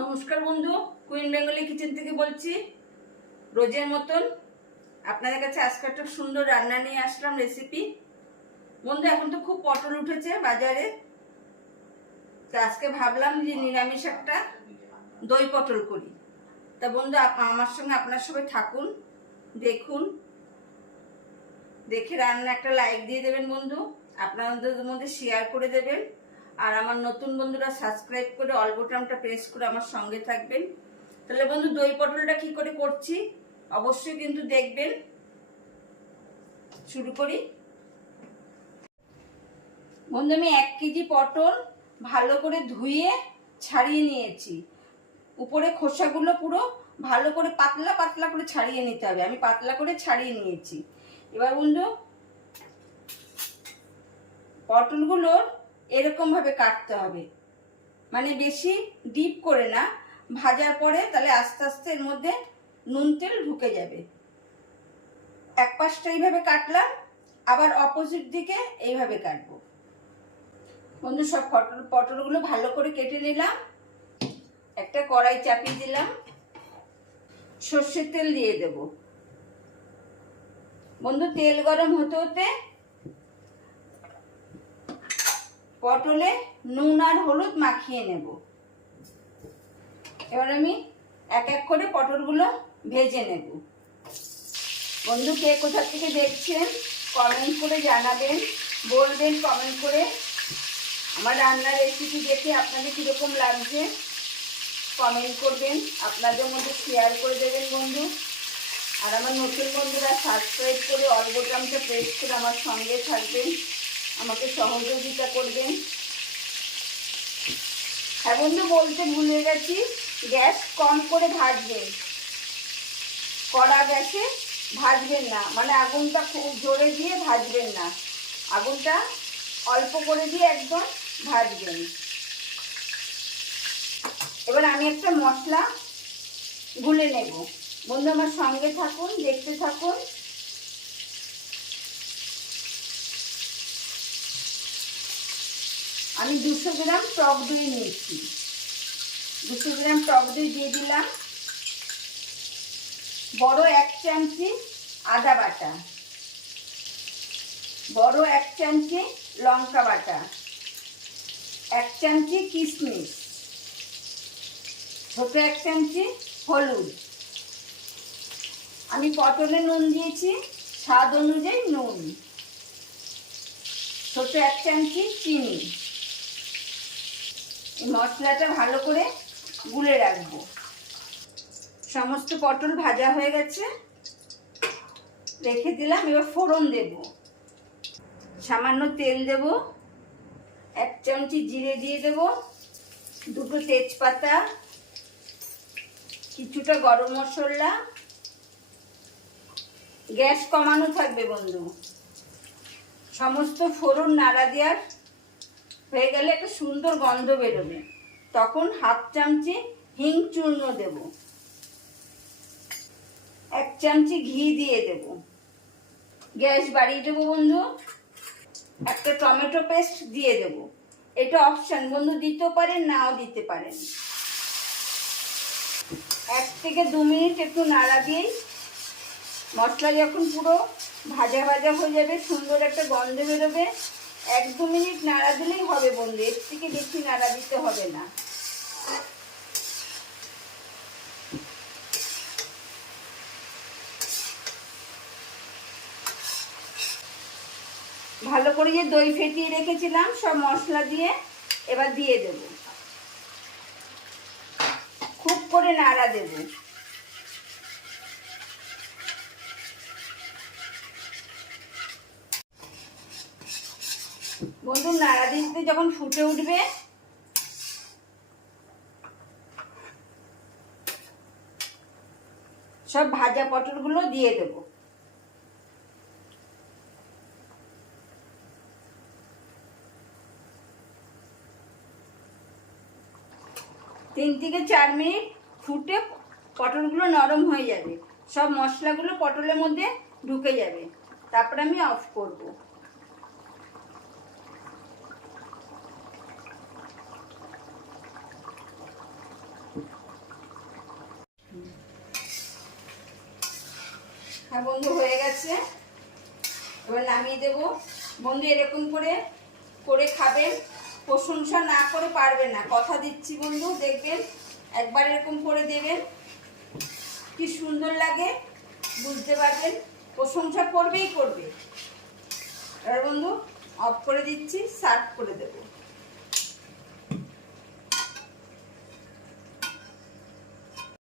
নমস্কার বন্ধু, queen Bengali kitchen থেকে বলছি। রোজের মতন আপনাদের কাছে আজকে একটা সুন্দর রান্না নিয়ে আসলাম রেসিপি। বন্ধু, এখন তো খুব পটল উঠেছে বাজারে, তো আজকে ভাবলাম যে নিরামিষ একটা দই পটল করি। তা বন্ধু, আমার সঙ্গে আপনার সবাই থাকুন, দেখুন, দেখে রান্না একটা লাইক দিয়ে দেবেন বন্ধু, আপনাদের মধ্যে শেয়ার করে দেবেন। আর আমার নতুন বন্ধুরা সাবস্ক্রাইব করে অল বোতামটা প্রেস করে আমার সঙ্গে থাকবেন। তাহলে বন্ধু, দই পটলটা কি করে করছি অবশ্যই কিন্তু দেখবেন। শুরু করি বন্ধু। আমি 1 কেজি পটল ভালো করে ধুয়ে ছাড়িয়ে নিয়েছি। উপরে খোসাগুলো পুরো ভালো করে পাতলা পাতলা করে ছাড়িয়ে নিতে হবে। আমি পাতলা করে ছাড়িয়ে নিয়েছি। এবার বন্ধু, পটলগুলোর এরকম ভাবে কাটতে হবে, মানে বেশি ডিপ করে না। ভাজার পরে তাহলে আস্তে আস্তে এর মধ্যে নুন তেল ঢুকে যাবে। এক পাশটা এইভাবে কাটলাম, আবার অপোজিট দিকে এইভাবে কাটবো। বন্ধু, সব পটলগুলো ভালো করে কেটে নিলাম। একটা কড়াই চাপিয়ে দিলাম, সর্ষের তেল দিয়ে দেব। বন্ধু, তেল গরম হতে হতে পটলে নুন আর হলুদ মাখিয়ে নেব। এবার আমি এক এক করে পটলগুলো ভেজে নেব। বন্ধু, কে কোথা থেকে দেখছেন কমেন্ট করে জানাবেন, বলবেন কমেন্ট করে আমার রান্নার রেসিপি দেখে আপনাদের কীরকম লাগছে কমেন্ট করবেন, আপনাদের মধ্যে শেয়ার করে দেবেন বন্ধু। আর আমার নতুন বন্ধুরা সাবস্ক্রাইব করে অল বোতামটা প্রেস করে আমার সঙ্গে থাকবেন, আমাকে সহযোগিতা করবেন। হ্যাঁ বন্ধু, বলতে ভুলে গেছি, গ্যাস কম করে ভাজবেন, কড়া গ্যাসে ভাজবেন না, মানে আগুনটা খুব জোরে দিয়ে ভাজবেন না, আগুনটা অল্প করে দিয়ে একদম ভাজবেন। এবার আমি একটা মশলা গুলে নেব। বন্ধু, আমার সঙ্গে থাকুন, দেখতে থাকুন। আমি 200 গ্রাম টক দই নিয়েছি। 200 গ্রাম টক দই দিয়ে দিলাম। বড় 1 চামচি আদা বাটা, বড় 1 চামচি লঙ্কা বাটা, 1 চামচি কিশমিশ, ছোট 1 চামচি হলুদ। আমি পটলে নুন দিয়েছি স্বাদ অনুযায়ী নুন, ছোট 1 চামচি চিনি। এই মশলাটা ভালো করে গুলে রাখবো। সমস্ত পটল ভাজা হয়ে গেছে, রেখে দিলাম। এবার ফোড়ন দেব। সামান্য তেল দেব, 1 চামচি জিরে দিয়ে দেব, 2টো তেজপাতা, কিছুটা গরম মশলা। গ্যাস কমানো থাকবে বন্ধু। সমস্ত ফোড়ন নাড়া দেওয়ার হয়ে গেলে একটা সুন্দর গন্ধ বেরোবে, তখন 1/2 চামচি হিং চূর্ণ দেব, 1 চামচি ঘি দিয়ে দেব। গ্যাস বাড়িয়ে দেবো বন্ধু। একটা টমেটো পেস্ট দিয়ে দেব। এটা অপশন বন্ধু, দিতেও পারেন নাও দিতে পারেন। 1 থেকে 2 মিনিট একটু নাড়া দিয়েই মশলা যখন পুরো ভাজা ভাজা হয়ে যাবে, সুন্দর একটা গন্ধ বেরোবে, 1-2 মিনিট নাড়া দিলেই হবে বন্ধু, এর থেকে বেশি নাড়া দিতে হবে না। ভালো করে যে দই ফেটিয়ে রেখেছিলাম সব মশলা দিয়ে এবার দিয়ে দেব। খুব করে নাড়া দেব। বন্ধু, নাড়া দিতে যখন ফুটে উঠবে সব ভাজা পটলগুলো দিয়ে দেব। তিন থেকে 4 মিনিট ফুটে পটলগুলো নরম হয়ে যাবে, সব মশলাগুলো পটলের মধ্যে ঢুকে যাবে, তারপরে আমি অফ করব। হ্যাঁ বন্ধু, হয়ে গেছে। এবার নামিয়ে দেবো। বন্ধু এরকম করে করে খাবেন, প্রশংসা না করে পারবেন না, কথা দিচ্ছি বন্ধু। দেখবেন একবার এরকম করে দেবেন, কি সুন্দর লাগে বুঝতে পারবেন, প্রশংসা করবেই করবে। এবার বন্ধু অফ করে দিচ্ছি, সার্ভ করে দেবো।